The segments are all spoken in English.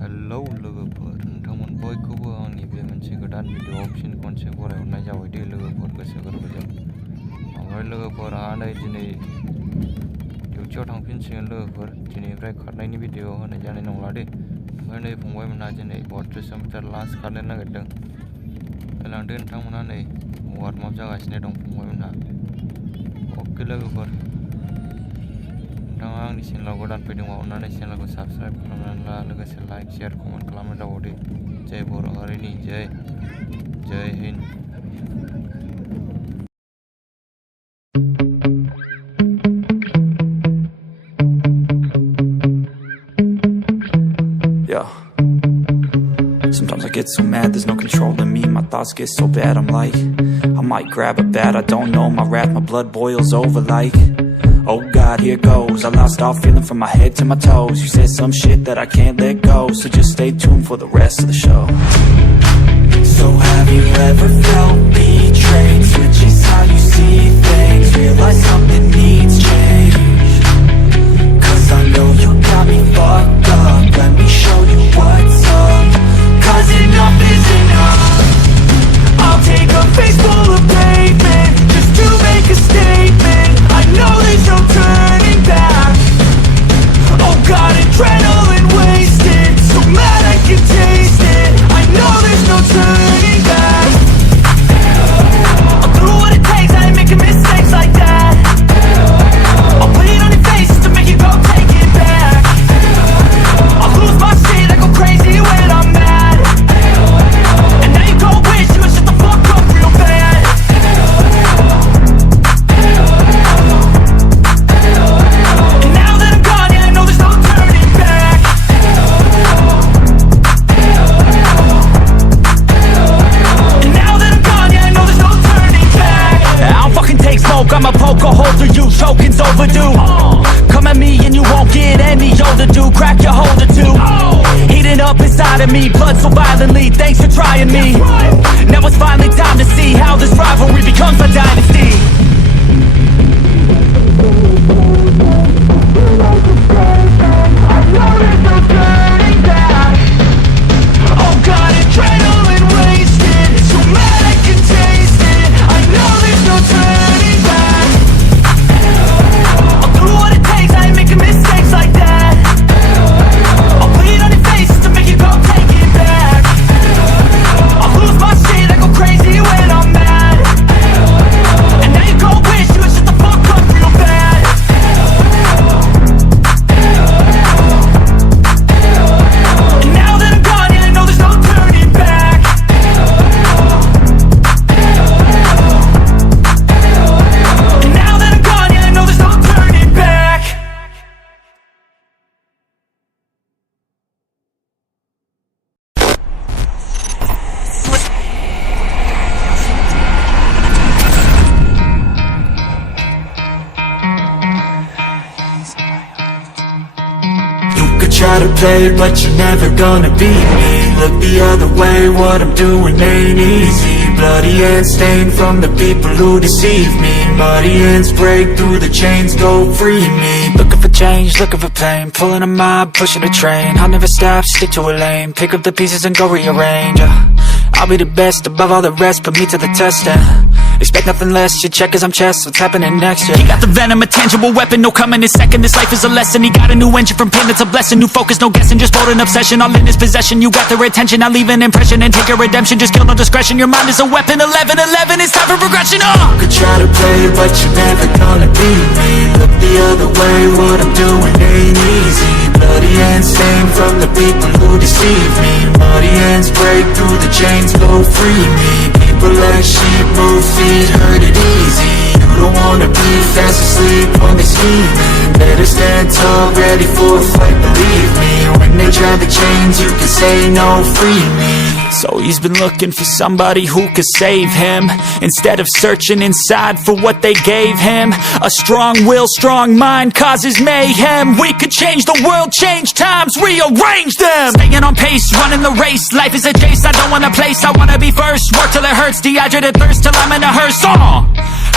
Hello लोगोफोर नोंथांमोन बयखौबो आंनि बे मोनसे गोदान भिडिअ फिन खनसे बरायहरनाय जाबाय दे लोगोफोर गोसो गोरबोजों। ओमफ्राय लोगोफोर आंहा दिनै डिउटियाव थांफिनसिगोन लोगोफोर। दिनैनिफ्राय खारनायनि भिडिअ होनाय जानाय नंला दे। ओमफ्राय नै फंबायमोनहा दिनै 32 मिटार लास्ट खारनो नागिरदों। लांदो नोंथांमोनहा नै वार्म आप जागासिनो दं फंबायमोनहा। अके लोगोफोर, नोंथाङा आंनि चेनेलाव गोदान फैदोंबा अन्नानै चेनेलखौ साबस्क्राइब खालामनानै ला, लोगोसे लाइक शेयार कमेन्ट खालामनो दाबावदे। जय बर' हारिनि जय हिन्द। Yeah. Sometimes I get so mad, there's no controlling me. My thoughts get so bad, I'm like, I might grab a bat, I don't know. My wrath, my blood boils over like, oh God, here goes. I lost all feeling from my head to my toes. You said some shit that I can't let go, so just stay tuned for the rest of the show. So have you ever felt betrayed? Switches how you see things, realize something needs change. Cause I know you got me fucked up, let me show you what's up. Cause enough is enough. I'll take a face full of pavement just to make a statement. I know there's no turning back. Oh God, adrenaline wasted, so mad I can taste it. I know there's no turning back. I'll do what it takes, I ain't making mistakes like that. I'll put it on your face to make you go take it back. I'll lose my shit, I go crazy when I'm mad. And now you go wish you would shut the fuck up real bad. And now that I'm gone, yeah, I know there's no turning back. And now that I'm gone, yeah, I know there's no turning back. I don't fucking take smoke, I'ma poke a hole through you, choking's overdue. Come at me and you won't get any older, dude. Crack your holder too. Heating up inside of me, blood so violently. Thanks for trying me. Now it's finally time to see how this rivalry becomes a dynasty. I know there's no turning back. Oh God, adrenaline wasted, so mad I can taste it. I know there's no turning back. I'll do what it takes, I ain't making mistakes like that. I'll put it on your face to make you go take it back. I'll lose my shit, I go crazy when I'm mad. And now you go wish you would shut the fuck up real bad. And now that I'm gone, yeah, I know there's no turning back. And now that I'm gone, yeah, I know there's no turning back. You could try to play it, but you're never gonna beat me. Look the other way, what I'm doing ain't easy. Bloody hands stained from the people who deceive me. Muddy hands break through the chains, go free me. Looking for change, looking for pain, pulling a mob, pushing a train. I'll never stop, stick to a lane, pick up the pieces and go rearrange. I'll be the best above all the rest, put me to the test and expect nothing less, you check as I'm chess, what's happening next, yeah. He got the venom, a tangible weapon, no coming in second. This life is a lesson, he got a new engine from pain, it's a blessing. New focus, no guessing, just bold and obsession. All in his possession, you got their attention. I leave an impression and take your redemption. Just kill no discretion, your mind is a weapon. 11-11, it's time for progression, You could try to play it, but you're never gonna beat me. Look the other way, what I'm doing ain't easy. Bloody hands stained from the people who deceive me. Muddy hands break through the chains, go free me. People like sheep move feet, hurt it easy. You don't wanna be fast asleep when they scheming. Better stand tall, ready for a fight, believe me. When they try the chains, you can say no, free me. So he's been looking for somebody who could save him, instead of searching inside for what they gave him. A strong will, strong mind causes mayhem. We could change the world, change times, rearrange them. Staying on pace, running the race. Life is a chase, I don't want a place, I wanna be first. Work till it hurts, dehydrated thirst till I'm in a hearse.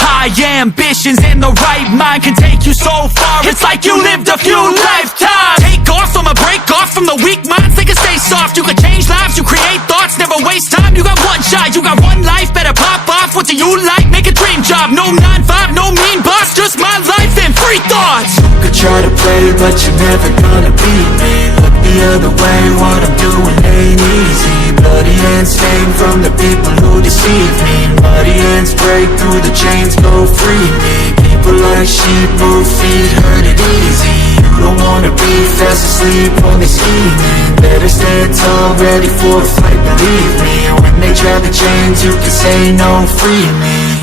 High ambitions in the right mind can take you so far. It's like you lived a few lifetimes. Take off from a break off from the weak minds, they can stay soft. You can change lives, you create thoughts, never waste time. You got one shot, you got one life, better pop off. What do you like? Make a dream job. No 9-5, no mean boss, just my life and free thoughts. You could try to play, but you're never gonna beat me. Look the other way, what I'm doing ain't easy. Bloody hands stained from the people who deceive me. Muddy hands break through the chains, go free me. People like sheep move feet, hurt it easy. You don't wanna be fast asleep, only scheming. Better stand tall, ready for a fight, believe me. When they drag the chains, you can say no, free me.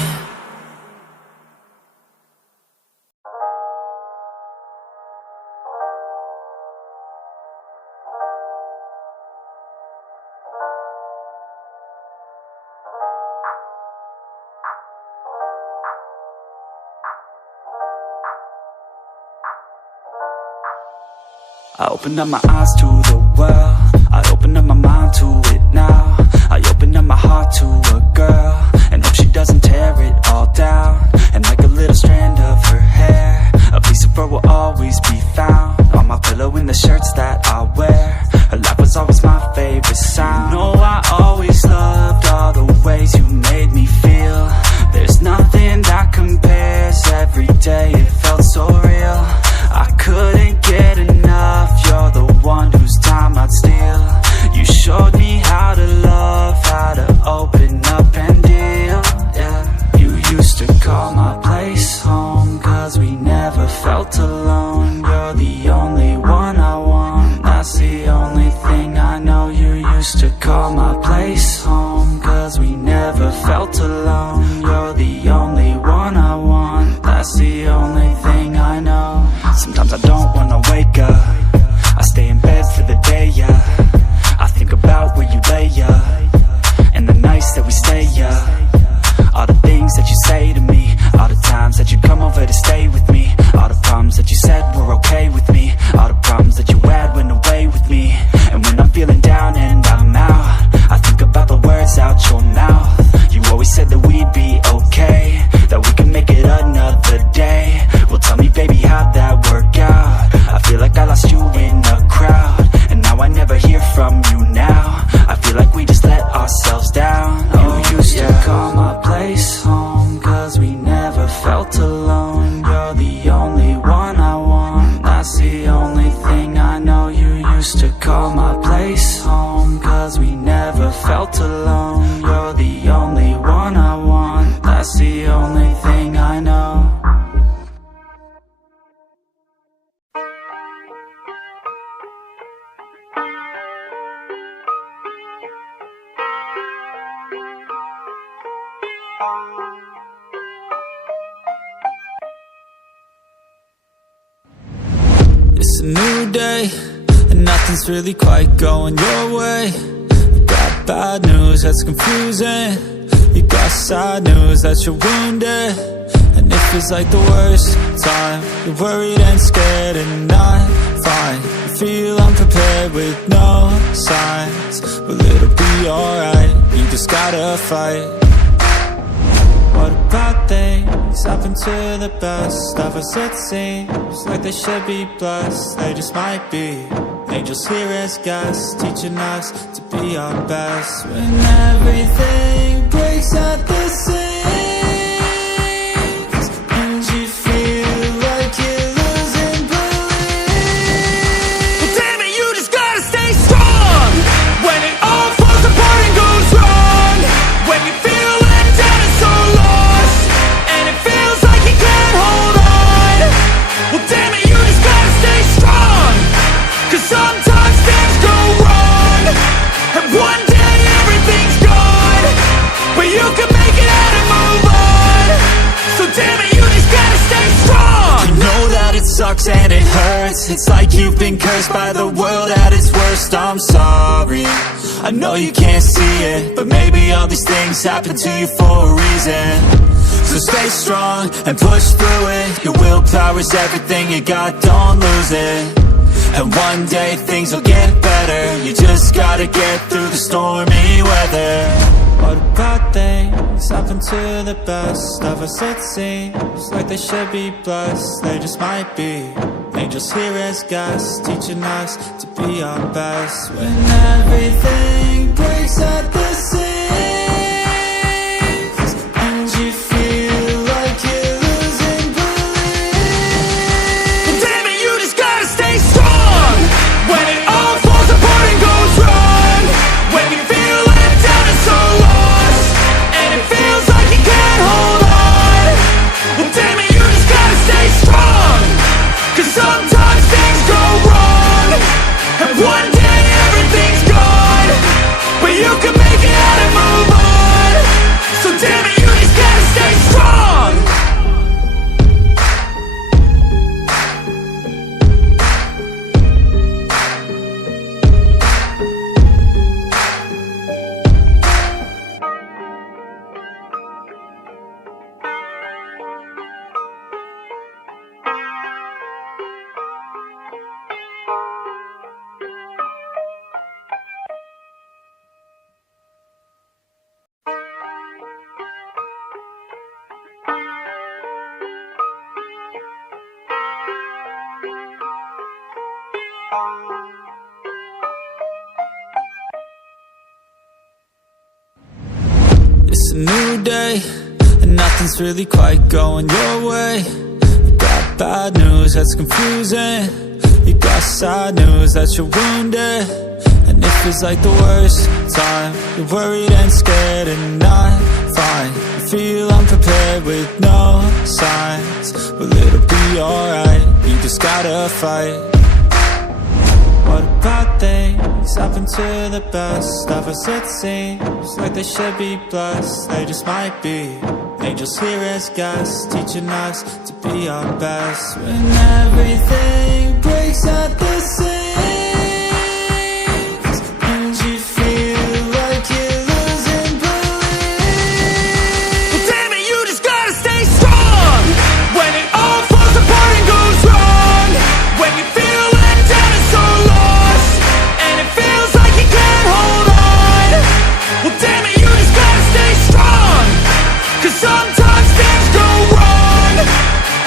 I open up my eyes to the world, I open up my mind to it now. I open up my heart to a girl, and hope she doesn't tear it all down. And like a little strand of her hair, a piece of fur will always be found on my pillow in the shirts that I wear. Her laugh was always my favorite sound. You know I always loved all the ways you made me feel. There's nothing that compares, every day it felt so real. I couldn't get enough, you're the one whose time I'd steal. You showed me how to love, how to open up and deal, yeah. You used to call my place home, cause we never felt alone. You're the only one I want, that's the only thing I know. You used to call my place home, cause we never felt alone. You're the only one I want, that's the only thing I know. Sometimes I don't wanna wake up, I stay in bed for the day, yeah. I think about where you lay, yeah, and the nights that we stay, yeah. All the things that you say to me, all the times that you come over to stay with me, all the problems that you said were okay with me, all the problems that you had went away with me. And when I'm feeling down and I'm out, I think about the words out your mouth. You always said that we'd be okay, that we could make it another day. Well, tell me, baby, how'd that work out? I feel like I lost you in a crowd, and now I never hear from you now. I feel like we just let ourselves down. You used to call my place home, cause we never felt alone. You're the only one I want, that's the only thing I know. You used to call my place home, cause we never felt alone. You're the only one I want, that's the only thing I know. It's a new day, and nothing's really quite going your way. You got bad news that's confusing, you got sad news that you're wounded. And it feels like the worst time, you're worried and scared and not fine. You feel unprepared with no signs, but it'll be alright, you just gotta fight. What about things happen to the best of us? It seems like they should be blessed, they just might be angels here as guests, teaching us to be our best. When everything breaks at the seams, and you feel like you're losing belief. Well, damn it, you just gotta stay strong when it all falls apart and goes wrong. When you feel let down and so lost, and it feels like you can't hold on. Well, damn it, you just gotta stay strong, cause sometimes things go wrong, and one day everything's gone, but you can make it out and move on. So damn it, you just gotta stay strong. You know that it sucks and it hurts, it's like you've been cursed by the world at its worst. I'm sorry, I know you can't see it, but maybe all these things happen to you for a reason. So stay strong and push through it, your willpower's everything you got, don't lose it. And one day things will get better, you just gotta get through the stormy weather. What about things happen to the best of us? It seems like they should be blessed, they just might be Angels here as guests, teaching us to be our best. When everything breaks at the seams, and you feel like you're losing belief. Damn it, you just gotta stay strong when it all falls apart and goes wrong. When you feel left out and so lost, and it feels like you can't hold on. Well, damn it, you just gotta stay strong, 'cause sometimes things go wrong, and one day everything's gone, but you can make it out and move on. So damn it, you just gotta stay strong. It's a new day, and nothing's really quite going your way. You got bad news that's confusing, you got sad news that you're wounded, and it feels like the worst time. You're worried and scared and not fine. You feel unprepared with no signs, but it'll be alright, you just gotta fight. What about things happen to the best of us? It seems like they should be blessed, they just might be. Angels here as guests, teaching us to be our best. When everything breaks at the seams, and you feel like you're losing belief. Well, damn it, you just gotta stay strong when it all falls apart and goes wrong. When you feel let down and so lost, and it feels like you can't hold on. Well, damn it, you just gotta stay strong, 'cause sometimes things go wrong,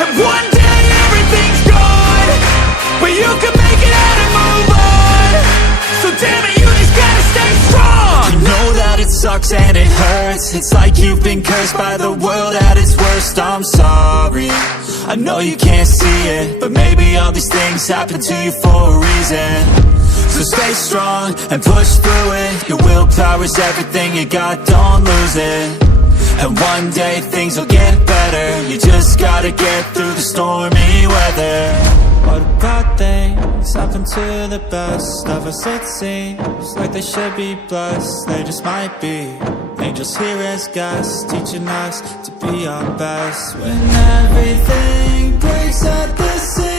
and one day everything's gone, but you can make it out and move on. So damn it, you just gotta stay strong. You know that it sucks and it hurts, it's like you've been cursed by the world at its worst. I'm sorry, I know you can't see it, but maybe all these things happen to you for a reason. So stay strong and push through it, your willpower's everything you got, don't lose it. And one day things will get better, you just gotta get through the stormy weather. What about things happen to the best of us? It seems like they should be blessed, they just might be. Angels here as guests, teaching us to be our best. When everything breaks at the seams,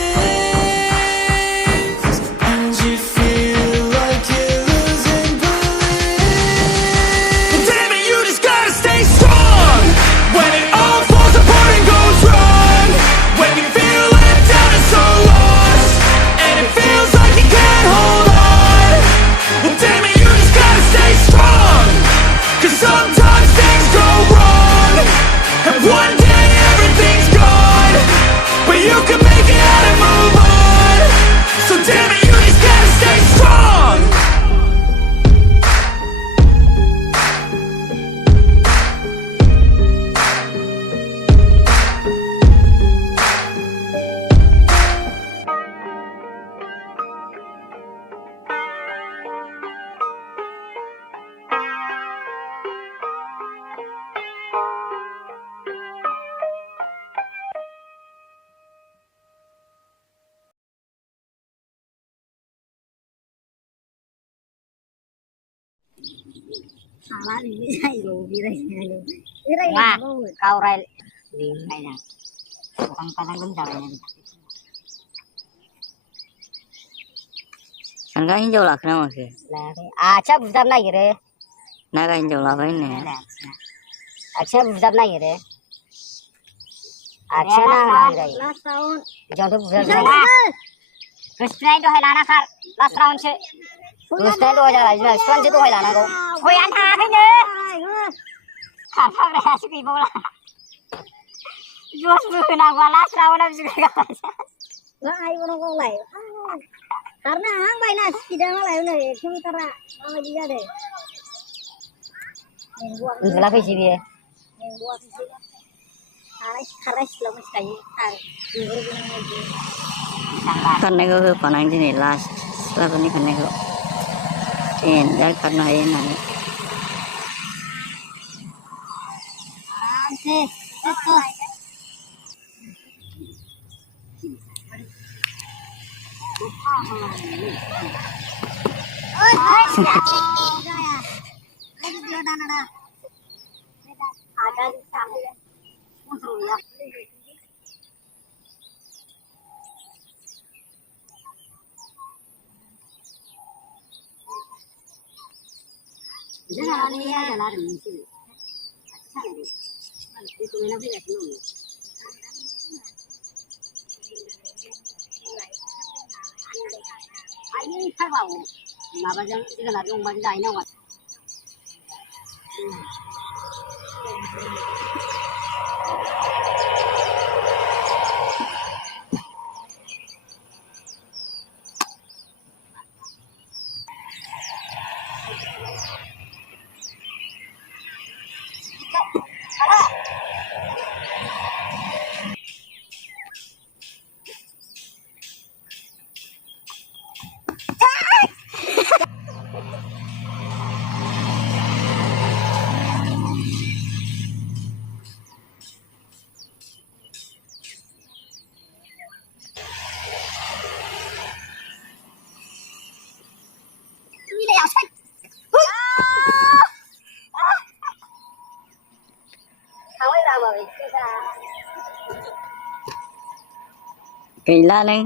and you feel like you're losing belief. Well, damn it, you just gotta stay strong when it all falls apart and goes wrong. When you feel left out and so lost, and it feels like you can't hold on. Well, damn it, you just gotta stay strong, 'cause sometimes things go wrong, and one day everything's gone, but you can make it out and move on. So damn it, you just gotta stay strong. Wah, kau rel di mana? Bukan kadang gencar ya. Angka hinjau lah kenapa sih? Acha buzar na gire. Naga hinjau lah apa ini? Acha buzar na gire. Acha na gire. Jangan tu buzar na. Kristen tu helana sar. Last round se. Kristen tu aja lah. Kristen tu helana ko. Koi an ha ke ne? Apa rasa sih bola? Jual bukan aku last round habis juga. Lại nó không lại. Karena hang baina tidak malai nih, cuma karena mau dia deh. Enggak apa sih dia? Enggak apa sih? Karena selama sekali, karnaimwn panang ini last setelah ini karnaimwn dan karena ini ini kalau nggak baca juga nggak dong baca ini wat. kỳ lạ lên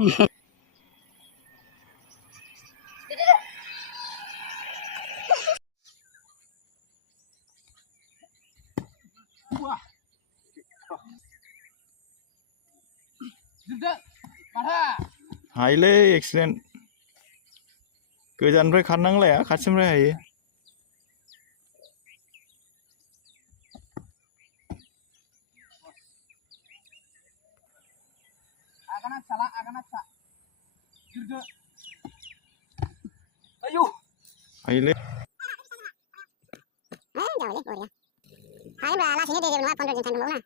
हायोलै accident गोजाननिफ्राय खारनांलाया खाथिनिफ्राय हायो हायोलै Hai mbak, lah sini dia pondok jangan tandu mwnna.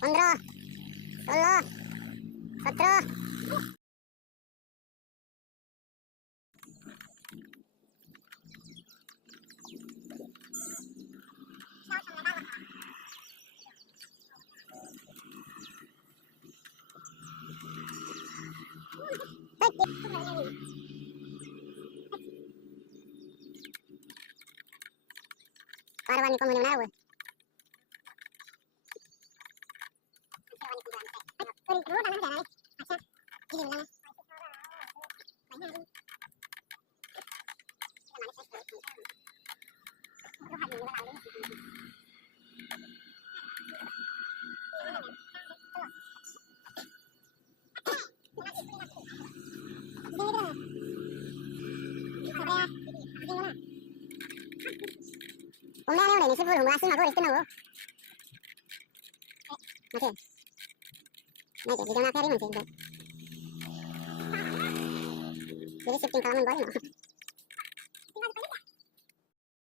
Pondro, solo, satro. Parwan ko muna na. Onnaiao này sẽ vui hùng asing mà vô được tanw. Macam, macam di dalam apa hari macam tu. Jadi shifting kalamw Boibw.